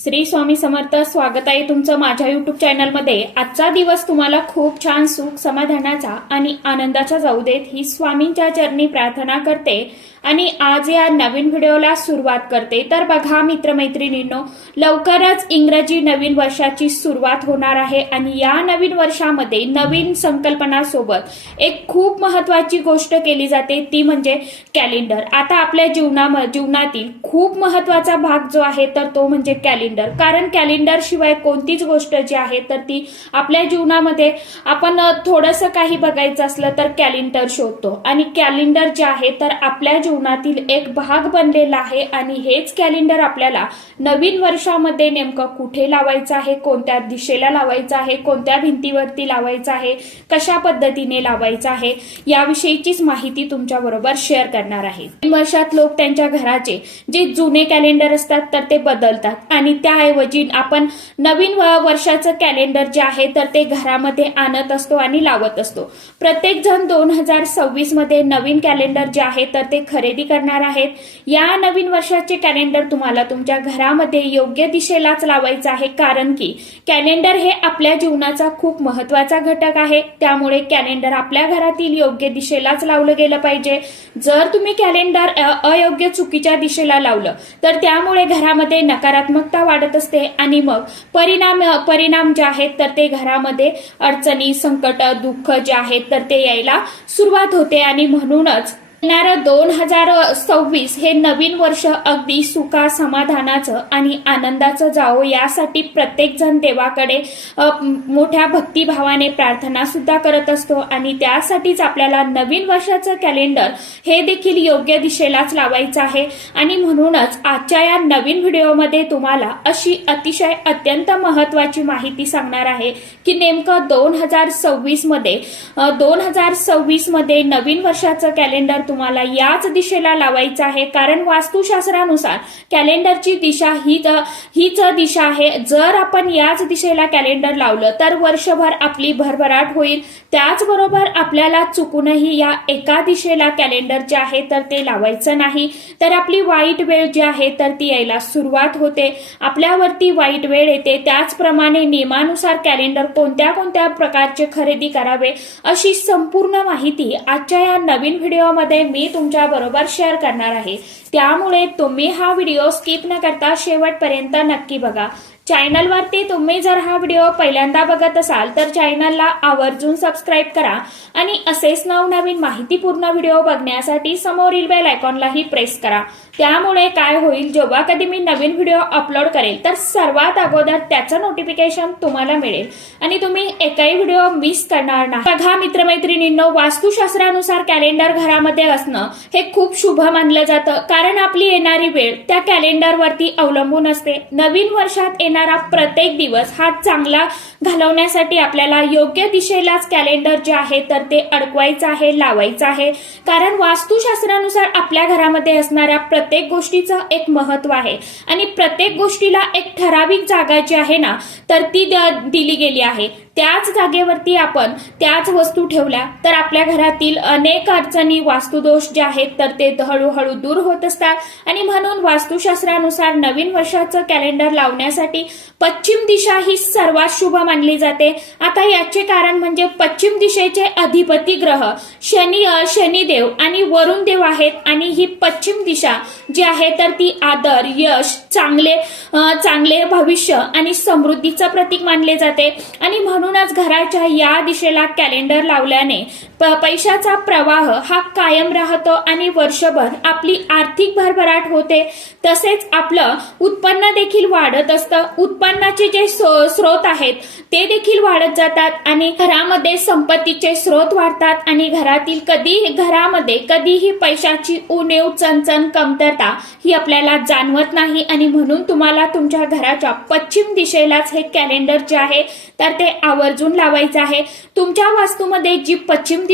श्री स्वामी समर्थ. स्वागत आहे तुमचं माझ्या युट्यूब चॅनलमध्ये. आजचा दिवस तुम्हाला खूप छान सुख समाधानाचा आणि आनंदाचा जाऊ देत ही स्वामींच्या चरणी प्रार्थना करते आणि आज या नवीन व्हिडिओला सुरुवात करते. तर बघा मित्रमैत्रिणींनो, लवकरच इंग्रजी नवीन वर्षाची सुरुवात होणार आहे आणि या नवीन वर्षामध्ये नवीन संकल्पनासोबत एक खूप महत्वाची गोष्ट केली जाते, ती म्हणजे कॅलेंडर. आता आपल्या जीवनातील खूप महत्वाचा भाग जो आहे तर तो म्हणजे कॅलेंडर. कारण कॅलेंडर शिवाय कोणतीच गोष्ट जी आहे तर ती आपल्या जीवनामध्ये आपण थोडंसं काही बघायचं असलं तर कॅलेंडर शोधतो आणि कॅलेंडर जे आहे तर आपल्या जीवनातील एक भाग बनलेला आहे आणि हेच कॅलेंडर आपल्याला नवीन वर्षामध्ये नेमकं कुठे लावायचं आहे, कोणत्या दिशेला लावायचं आहे, कोणत्या भिंतीवरती लावायचं आहे, कशा पद्धतीने लावायचं आहे याविषयीचीच माहिती तुमच्या बरोबर शेअर करणार आहे. नवीन वर्षात लोक त्यांच्या घराचे जे जुने कॅलेंडर असतात तर ते बदलतात आणि त्याऐवजी आपण नवीन वर्षाचं कॅलेंडर जे आहे तर ते घरामध्ये आणत असतो आणि लावत असतो. प्रत्येक जण 2026 मध्ये नवीन कॅलेंडर जे आहे तर ते खरेदी करणार आहेत. या नवीन वर्षाचे कॅलेंडर तुम्हाला तुमच्या घरामध्ये योग्य दिशेलाच लावायचं आहे, कारण की कॅलेंडर हे आपल्या जीवनाचा खूप महत्वाचा घटक आहे. त्यामुळे कॅलेंडर आपल्या घरातील योग्य दिशेलाच लावलं गेलं पाहिजे. जर तुम्ही कॅलेंडर अयोग्य चुकीच्या दिशेला लावलं तर त्यामुळे घरामध्ये नकारात्मकता वाढत असते आणि मग परिणाम जे आहेत तर ते घरामध्ये अडचणी, संकट, दुःख जे आहेत तर ते यायला सुरुवात होते आणि म्हणूनच येणारं 2026 हे नवीन वर्ष अगदी सुखा समाधानाचं आणि आनंदाचं जावो यासाठी प्रत्येक जण देवाकडे मोठ्या भक्तिभावाने प्रार्थना सुद्धा करत असतो आणि त्यासाठीच आपल्याला नवीन वर्षाचं कॅलेंडर हे देखील योग्य दिशेलाच लावायचं आहे. आणि म्हणूनच आजच्या या नवीन व्हिडिओमध्ये तुम्हाला अशी अतिशय अत्यंत महत्वाची माहिती सांगणार आहे की नेमकं 2026 मध्ये नवीन वर्षाचं कॅलेंडर तुम्हाला याच दिशेला लावायचं आहे. कारण वास्तुशास्त्रानुसार कॅलेंडरची दिशा हीच दिशा आहे. जर आपण याच दिशेला कॅलेंडर लावलं तर वर्षभर आपली भरभराट होईल. त्याचबरोबर आपल्याला चुकूनही या एका दिशेला कॅलेंडर जे आहे तर ते लावायचं नाही, तर आपली वाईट वेळ जी आहे तर ती यायला सुरुवात होते. आपल्यावरती वाईट वेळ येते. त्याचप्रमाणे नियमानुसार कॅलेंडर कोणत्या कोणत्या प्रकारचे खरेदी करावे अशी संपूर्ण माहिती आजच्या या नवीन व्हिडिओमध्ये मी तुमच्या बरोबर शेअर करणार आहे. त्यामुळे तुम्ही हा व्हिडिओ स्किप न करता शेवटपर्यंत नक्की बघा. चॅनलवरती तुम्ही जर हा व्हिडिओ पहिल्यांदा बघत असाल तर चॅनलला आवर्जून सबस्क्राईब करा आणि असेच नवनवीन माहितीपूर्ण व्हिडिओ बघण्यासाठी समोरील बेल आयकॉनलाही प्रेस करा. त्यामुळे काय होईल, जेव्हा कधी मी नवीन व्हिडिओ अपलोड करेल तर सर्वात अगोदर त्याचं नोटिफिकेशन तुम्हाला मिळेल आणि तुम्ही एकही व्हिडिओ मिस करणार नाही. बघा मित्रमैत्रिणींनो, वास्तुशास्त्रानुसार कॅलेंडर घरामध्ये असणं हे खूप शुभ मानलं जातं, कारण आपली येणारी वेळ त्या कॅलेंडरवरती अवलंबून असते. नवीन वर्षात येणारा प्रत्येक दिवस हा चांगला घालवण्यासाठी आपल्याला योग्य दिशेलाच कॅलेंडर जे आहे तर ते अडकवायचं आहे, लावायचं आहे. कारण वास्तुशास्त्रानुसार आपल्या घरामध्ये असणाऱ्या प्रत्येक गोष्टीचं एक महत्व आहे आणि प्रत्येक गोष्टीला एक ठराविक जागा जी आहे ना तर ती दिली गेली आहे. त्याच जागेवरती आपण त्याच वस्तू ठेवल्या तर आपल्या घरातील अनेक अडचणी, वास्तुदोष जे आहेत तर ते हळूहळू दूर होत असतात आणि म्हणून वास्तुशास्त्रानुसार नवीन वर्षाचं कॅलेंडर लावण्यासाठी पश्चिम दिशा ही सर्वात शुभ मानली जाते. आता याचे कारण म्हणजे पश्चिम दिशेचे अधिपती ग्रह शनिदेव आणि वरुण देव आहेत आणि ही पश्चिम दिशा जी आहे तर ती आदर, यश, चांगले भविष्य आणि समृद्धीचं प्रतीक मानले जाते आणि म्हणूनच घराच्या या दिशेला कॅलेंडर लावल्याने पैशाचा प्रवाह हा कायम राहतो आणि वर्षभर आपली आर्थिक भरभराट होते. तसेच आपलं उत्पन्न देखील वाढत असतं. उत्पन्नाचे जे स्रोत आहेत ते देखील वाढत जातात आणि घरामध्ये संपत्तीचे स्रोत वाढतात आणि घरामध्ये कधीही पैशाची उणीव, चणचण, कमतरता ही आपल्याला जाणवत नाही आणि म्हणून तुम्हाला तुमच्या घराच्या पश्चिम दिशेलाच हे कॅलेंडर जे आहे तर ते आवर्जून लावायचं आहे। तुमच्या वास्तूमध्ये जी पश्चिम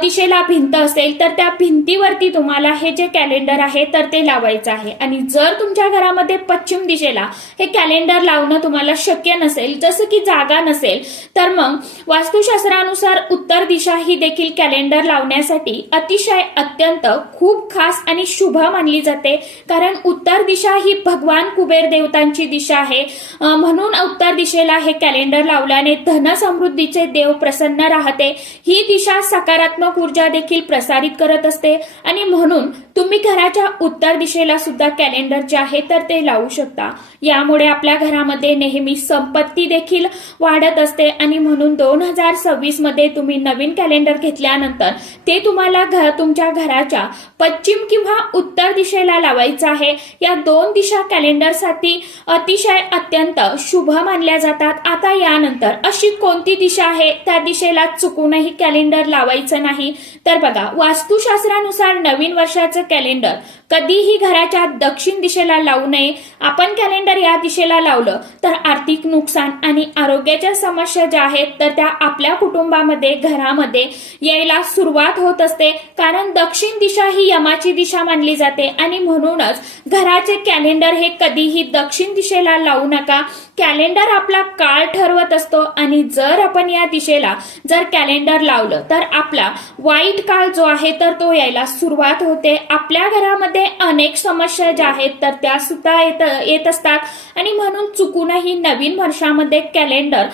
दिशेला भिंत असेल तर त्या भिंतीवरती तुम्हाला हे जे कॅलेंडर आहे तर ते लावायचं आहे। आणि जर तुमच्या घरामध्ये पश्चिम दिशेला हे कॅलेंडर लावणं तुम्हाला शक्य नसेल, जसं की जागा नसेल, तर मग वास्तुशास्त्रानुसार उत्तर दिशा ही देखील कॅलेंडर लावण्यासाठी अतिशय अत्यंत खूप खास आणि शुभ मानली जाते। कारण उत्तर दिशा ही भगवान कुबेर देवतांची दिशा आहे, म्हणून उत्तर दिशेला हे कॅलेंडर लावल्याने धन समृद्धीचे देव प्रसन्न राहते। ही दिशा सकारात्मक ऊर्जा देखील प्रसारित करत असते आणि म्हणून तुम्ही घराच्या उत्तर दिशेला सुद्धा कॅलेंडर जे आहे तर ते लावू शकता। यामुळे आपल्या घरामध्ये नेहमी संपत्ती देखील वाढत असते आणि म्हणून 2026 मध्ये तुम्ही नवीन कॅलेंडर घेतल्यानंतर ते तुम्हाला तुमच्या घराच्या पश्चिम किंवा उत्तर दिशेला लावायचं आहे। या दोन दिशा कॅलेंडरसाठी अतिशय अत्यंत शुभ मानल्या जातात। आता यानंतर अशी कोणती दिशा आहे त्या दिशेला चुकूनही कॅलेंडर लावायचं नाही? तर बघा, वास्तुशास्त्रानुसार नवीन वर्षाचं कॅलेंडर कधीही घराच्या दक्षिण दिशेला लावू नये। आपण कॅलेंडर या दिशेला लावलं तर आर्थिक नुकसान आणि आरोग्याच्या समस्या ज्या आहेत तर त्या आपल्या कुटुंबामध्ये घरामध्ये यायला सुरुवात होत असते। कारण दक्षिण दिशा ही यमाची दिशा मानली जाते आणि म्हणूनच घराचे कॅलेंडर हे कधीही दक्षिण दिशेला लावू नका। कॅलेंडर आपला काळ ठरवत असतो आणि जर आपण या दिशेला जर कॅलेंडर लावलं तर आपला वाईट काळ जो आहे तर तो यायला सुरुवात होते। आपल्या घरामध्ये अनेक समस्या ज्या आहेत तर त्या सुद्धा येत असतात आणि म्हणून चुकूनही नवीन वर्षामध्ये कॅलेंडर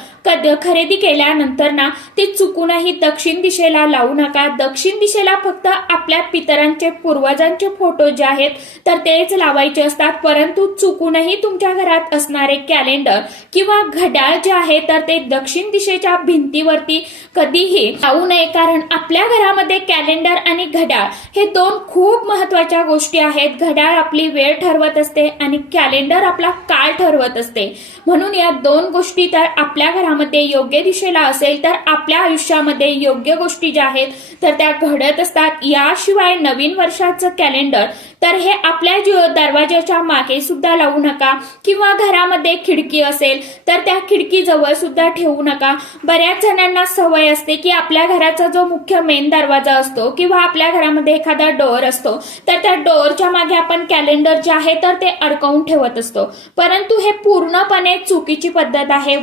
खरेदी केल्यानंतर ना ते चुकूनही दक्षिण दिशेला लावू नका। दक्षिण दिशेला फक्त आपल्या पितरांचे पूर्वजांचे फोटो जे आहेत तर तेच लावायचे असतात, परंतु चुकूनही तुमच्या घरात असणारे कॅलेंडर किंवा घड्याळ जे आहे तर ते दक्षिण दिशेच्या भिंतीवरती कधीही लावू नये। कारण आपल्या घरामध्ये कॅलेंडर आणि घड्याळ हे दोन खूप महत्वाच्या गोष्टी आहेत। घड्याळ आपली वेळ ठरवत असते आणि कॅलेंडर आपला काळ ठरवत असते, म्हणून या दोन गोष्टी तर आपल्या घरामध्ये योग्य दिशेला असेल तर आपल्या आयुष्यामध्ये योग्य गोष्टी ज्या आहेत तर त्या घडत असतात। याशिवाय नवीन वर्षाचं कॅलेंडर तर हे आपल्या दरवाजाच्या मागे सुद्धा लावू नका किंवा घरामध्ये खिडकी असेल तर त्या खिडकी जवळ सुद्धा ठेवू नका। बऱ्याच जणांना सवय असते की आपल्या घराचा जो मुख्य मेन दरवाजा असतो किंवा आपल्या घरामध्ये एखादा डोअर असतो तर त्या डोअरच्या मागे आपण कॅलेंडर जे आहे तर ते अडकवून ठेवत असतो, परंतु हे पूर्णपणे चुकीची पद्धत आहे।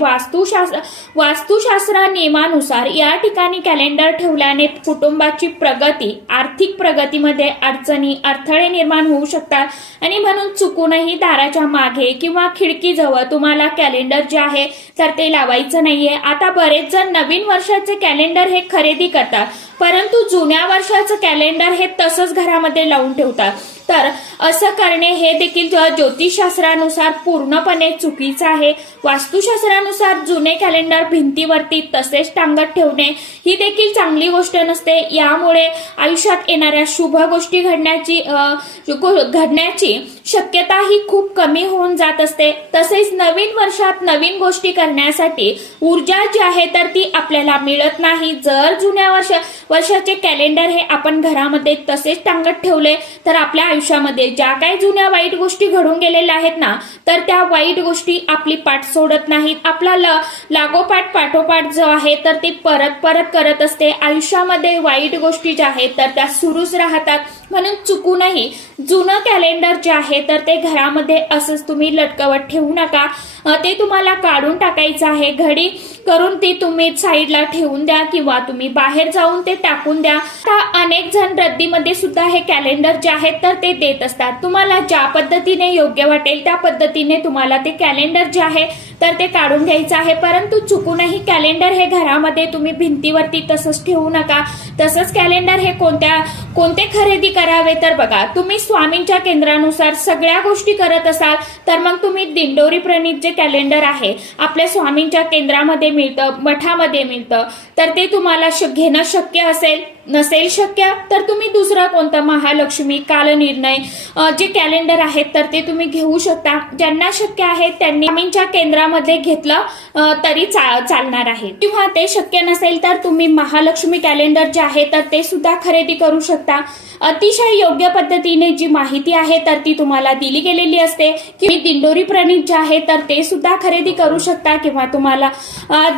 वास्तुशास्त्र नियमानुसार या ठिकाणी कॅलेंडर ठेवल्याने कुटुंबाची प्रगती, आर्थिक प्रगतीमध्ये अडचणी, अडथळे निर्माण होऊ शकतात आणि म्हणून चुकूनही दाराच्या मागे किंवा खिडकीजवळ तुम्हाला कॅलेंडर जे आहे तर ते लावायचं नाहीये। आता बरेच जण नवीन वर्षाचे कॅलेंडर हे खरेदी करतात, परंतु जुन्या वर्षाचं कॅलेंडर हे तसंच घरामध्ये लावून ठेवतात। तर असं करणे हे देखील ज्योतिषशास्त्रानुसार पूर्णपणे चुकीचं आहे। वास्तुशास्त्रानुसार जुने कॅलेंडर भिंतीवरती तसेच टांगत ठेवणे ही देखील चांगली गोष्ट नसते। यामुळे आयुष्यात येणाऱ्या शुभ गोष्टी घडण्याची शक्यता ही खूप कमी होऊन जात असते। तसेच नवीन वर्षात नवीन गोष्टी करण्यासाठी ऊर्जा जी आहे तर ती आपल्याला मिळत नाही। जर जुन्या वर्षाचे कॅलेंडर हे आपण घरामध्ये तसेच टांगत ठेवले तर आपल्या आयुष्यामध्ये ज्या काही जुन्या वाईट गोष्टी घडून गेलेल्या आहेत ना तर त्या वाईट गोष्टी आपली पाठ सोडत नाहीत, आपला पाठोपाठ जो आहे तर ती परत करत असते। आयुष्यामध्ये वाईट गोष्टी ज्या आहेत तर त्या सुरूच राहतात, म्हणून चुकूनही जुनं कॅलेंडर जे आहे तर ते घरामध्ये असंच तुम्ही लटकवत ठेवू नका। ते तुम्हाला काढून टाकायचं आहे, घडी करून ते तुम्ही साईडला ठेवून द्या किंवा तुम्ही बाहेर जाऊन ते टाकून द्या। आता अनेक जण रद्दीमध्ये सुद्धा हे कॅलेंडर जे आहेत तर ते देत असतात। तुम्हाला ज्या पद्धतीने योग्य वाटेल त्या पद्धतीने तुम्हाला ते कॅलेंडर जे आहे तर ते काढून घ्यायचं आहे, परंतु चुकूनही कॅलेंडर हे घरामध्ये तुम्ही भिंतीवरती तसंच ठेवू नका। तसंच कॅलेंडर हे कोणते खरेदी करावे तर बघा, तुम्ही स्वामींच्या केंद्रानुसार सगळ्या गोष्टी करत असाल तर मग तुम्ही दिंडोरी प्रणीत जे कॅलेंडर आहे आपल्या स्वामींच्या केंद्रामध्ये मिळतं, मठामध्ये मिळतं, तर ते तुम्हाला घेणं शक्य असेल नसेल शक्य तर तुम्ही दुसरा कोणता महालक्ष्मी कालनिर्णय जे कॅलेंडर आहेत तर ते तुम्ही घेऊ शकता. ज्यांना शक्य आहे त्यांनी स्वामींच्या केंद्रामध्ये घेतलं तरी चालणार आहे. किंवा ते शक्य नसेल तर तुम्ही महालक्ष्मी कॅलेंडर जे आहे तर ते सुद्धा खरेदी करू शकता. अतिशय योग्य पद्धतीने जी माहिती आहे तर ती तुम्हाला दिली गेलेली असते. की दिंडोरी प्रणित जे आहे तर ते सुद्धा खरेदी करू शकता किंवा तुम्हाला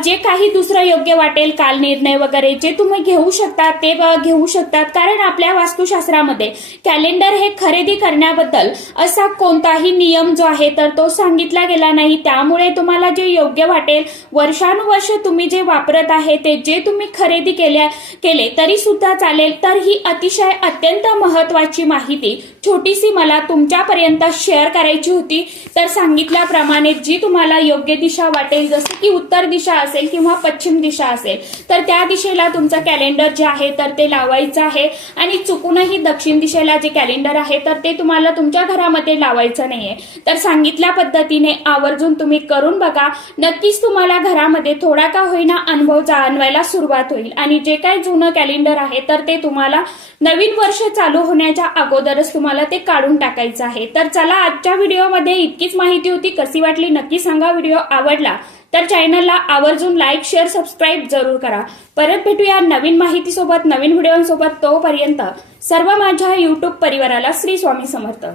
जे काही दुसरं योग्य वाटेल कालनिर्णय वगैरे जे तुम्ही घेऊ शकता ते घेऊ शकतात. कारण आपल्या वास्तुशास्त्रामध्ये कॅलेंडर हे खरेदी करण्याबद्दल असा कोणताही नियम जो आहे तर तो सांगितला गेला नाही. त्यामुळे तुम्हाला जे योग्य वाटेल वर्षानुवर्ष तुम्ही जे वापरत आहे ते जे तुम्ही खरेदी केले तरी सुद्धा चालेल. तर ही अतिशय अत्यंत महत्वाची माहिती छोटीशी मला तुमच्यापर्यंत शेअर करायची होती. तर सांगितल्याप्रमाणे जी तुम्हाला योग्य दिशा वाटेल जसे की उत्तर दिशा असेल किंवा पश्चिम दिशा असेल तर त्या दिशेला तुमचं कॅलेंडर जे आहे तर ते लावायचं आहे. आणि चुकूनही दक्षिण दिशेला जे कॅलेंडर आहे तर ते तुम्हाला तुमच्या घरामध्ये लावायचं नाहीये. तर सांगितल्या पद्धतीने आवर्जून तुम्ही करून बघा. नक्कीच तुम्हाला घरामध्ये थोडा का होईना अनुभव जाणवायला सुरुवात होईल. आणि जे काही जुनं कॅलेंडर आहे तर ते तुम्हाला नवीन वर्ष चालू होण्याच्या अगोदरच तुम्हाला ते काढून टाकायचं आहे. तर चला आजच्या व्हिडिओमध्ये इतकीच माहिती होती. कशी वाटली नक्की सांगा. व्हिडिओ आवडला तर चॅनलला आवर्जून लाईक शेअर सबस्क्राईब जरूर करा. परत भेटूया नवीन माहितीसोबत नवीन व्हिडिओसोबत. तोपर्यंत सर्व माझ्या युट्यूब परिवाराला श्री स्वामी समर्थ.